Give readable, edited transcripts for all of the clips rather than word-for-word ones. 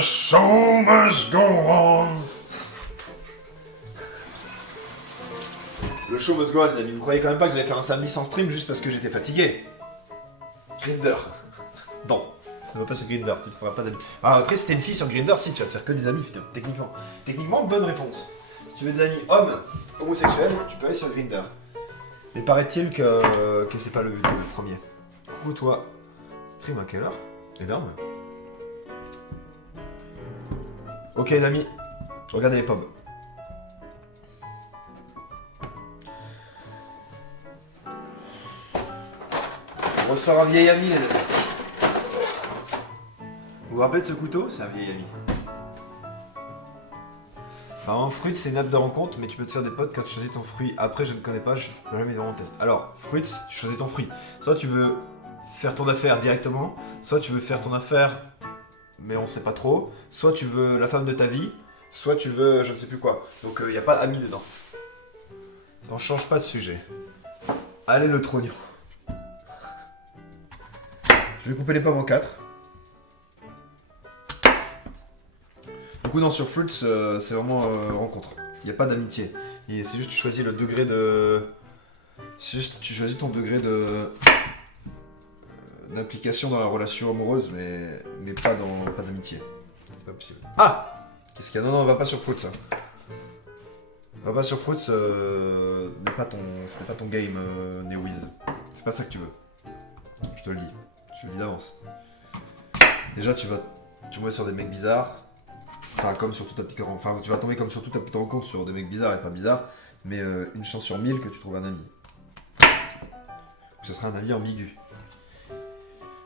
show must go on. Le show must go on, les amis. Vous croyez quand même pas que j'allais faire un samedi sans stream juste parce que j'étais fatigué? Grinder. Non, ne va pas sur Grinder, tu te feras pas d'amis. Ah, après, si t'es une fille sur Grinder, si, tu vas te faire que des amis, techniquement. Techniquement, bonne réponse. Si tu veux des amis hommes, homosexuels, tu peux aller sur Grinder. Mais paraît-il que c'est pas le premier. Coucou toi. Stream à quelle heure? Énorme. Ok les amis, regardez les pommes. On ressort un vieil ami les amis. Vous vous rappelez de ce couteau? C'est un vieil ami. Alors, fruit, c'est une app de rencontre, mais tu peux te faire des potes quand tu choisis ton fruit. Après, je ne connais pas, je ne jamais dans mon test. Alors, fruit, tu choisis ton fruit. Soit tu veux faire ton affaire directement, soit tu veux faire ton affaire, mais on sait pas trop. Soit tu veux la femme de ta vie, soit tu veux je ne sais plus quoi. Donc, il n'y a pas ami dedans. On change pas de sujet. Allez, le trognon. Je vais couper les pommes en 4. Du coup, non, sur Fruits, c'est vraiment rencontre. Il n'y a pas d'amitié. C'est juste tu choisis le degré de... C'est juste tu choisis ton degré de... d'implication dans la relation amoureuse, mais pas d'amitié. C'est pas possible. Ah! Qu'est-ce qu'il y a? Non, va pas sur Fruits. Hein. Va pas sur Fruits, ce n'est pas ton game, NeoWiz. C'est pas ça que tu veux. Je te le dis. Je te le dis d'avance. Déjà, tu vas tomber sur des mecs bizarres. Enfin, comme sur toute appli... Enfin, tu vas tomber comme sur toute appli de rencontre sur des mecs bizarres et pas bizarres, mais une chance sur 1000 que tu trouves un ami. Ou ce sera un ami ambigu.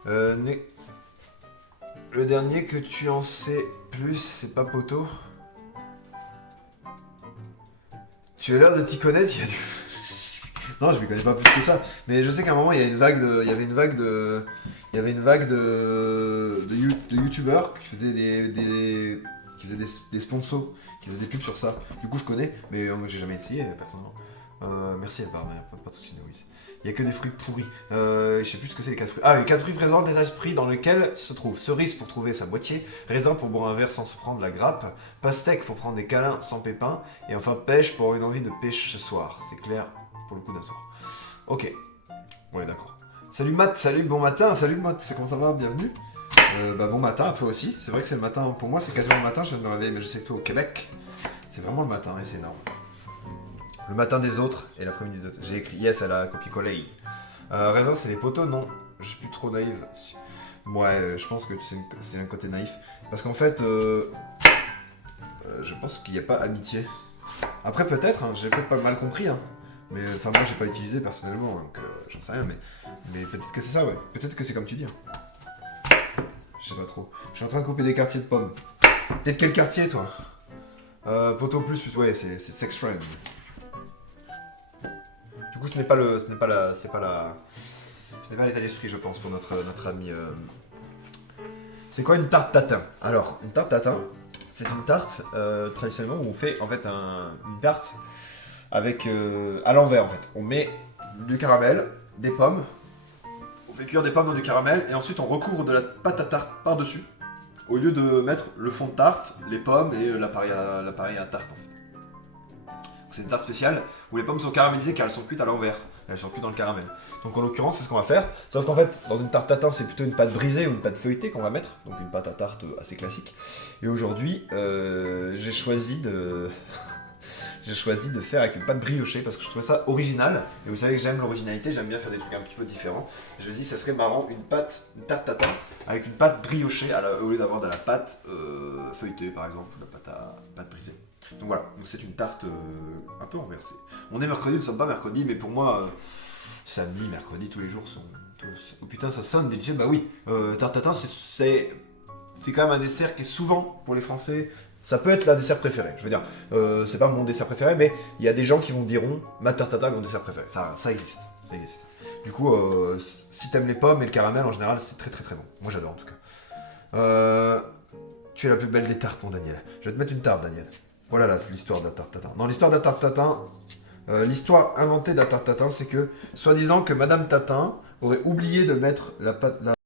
Le dernier que tu en sais plus, c'est pas Poto. Tu as l'air de t'y connaître, il y a du... Non, je m'y connais pas plus que ça. Mais je sais qu'à un moment, il y avait une vague de youtubeurs qui faisaient des sponsors, qui faisaient des pubs sur ça. Du coup, je connais, mais j'ai jamais essayé, personnellement. Merci à part, pas tout de suite, oui. Il y a que des fruits pourris. Je sais plus ce que c'est les 4 fruits. Ah, les 4 fruits présentent l'état d'esprit dans lequel se trouve cerise pour trouver sa moitié, raisin pour boire un verre sans se prendre la grappe, pastèque pour prendre des câlins sans pépins, et enfin pêche pour avoir une envie de pêche ce soir. C'est clair pour le coup d'un soir. Ok, ouais d'accord. Salut Matt, salut, bon matin, salut Matt, comment ça va, bienvenue. Bon matin à toi aussi, c'est vrai que c'est le matin, pour moi c'est quasiment le matin, je viens de me réveiller, mais je sais que toi au Québec, c'est vraiment le matin et c'est énorme. Le matin des autres et l'après-midi des autres. J'ai écrit yes à la copie-collée. Raisin, c'est des poteaux? Non, je suis plus trop naïf. Ouais, je pense que c'est un côté naïf. Parce qu'en fait, je pense qu'il n'y a pas amitié. Après, peut-être, hein, j'ai peut-être pas mal compris. Hein. Mais enfin, moi, j'ai pas utilisé personnellement, donc j'en sais rien. Mais peut-être que c'est ça, ouais. Peut-être que c'est comme tu dis. Hein. Je sais pas trop. Je suis en train de couper des quartiers de pommes. T'es de quel quartier, toi? Poteau plus, ouais, c'est sex friend. Du coup, ce n'est pas l'état d'esprit, je pense, pour notre ami. C'est quoi une tarte tatin? Alors, une tarte tatin, c'est une tarte traditionnellement où on fait en fait une tarte avec à l'envers en fait. On met du caramel, des pommes, on fait cuire des pommes dans du caramel et ensuite on recouvre de la pâte à tarte par-dessus au lieu de mettre le fond de tarte, les pommes et l'appareil à tarte en fait. C'est une tarte spéciale où les pommes sont caramélisées car elles sont cuites à l'envers. Elles sont cuites dans le caramel. Donc en l'occurrence, c'est ce qu'on va faire. Sauf qu'en fait, dans une tarte tatin, c'est plutôt une pâte brisée ou une pâte feuilletée qu'on va mettre. Donc une pâte à tarte assez classique. Et aujourd'hui, j'ai choisi de faire avec une pâte briochée parce que je trouvais ça original. Et vous savez que j'aime l'originalité, j'aime bien faire des trucs un petit peu différents. Je me suis dit, ça serait marrant une tarte tatin avec une pâte briochée au lieu d'avoir de la pâte feuilletée par exemple, ou de la pâte brisée. Donc voilà, c'est une tarte un peu renversée. On est mercredi, nous ne sommes pas mercredi, mais pour moi, samedi, mercredi, tous les jours sont... Oh putain, ça sonne délicieux, bah oui. Tarte tatin, c'est quand même un dessert qui est souvent, pour les Français, ça peut être leur dessert préféré. Je veux dire, c'est pas mon dessert préféré, mais il y a des gens qui vous diront, ma tarte tatin est mon dessert préféré. Ça existe, ça existe. Du coup, si t'aimes les pommes et le caramel, en général, c'est très très très bon. Moi j'adore en tout cas. Tu es la plus belle des tartes, mon Daniel. Je vais te mettre une tarte, Daniel. Voilà là, c'est l'histoire de la tarte tatin. Dans l'histoire de la tarte tatin, l'histoire inventée de la tarte tatin, c'est que, soi-disant que Madame Tatin aurait oublié de mettre la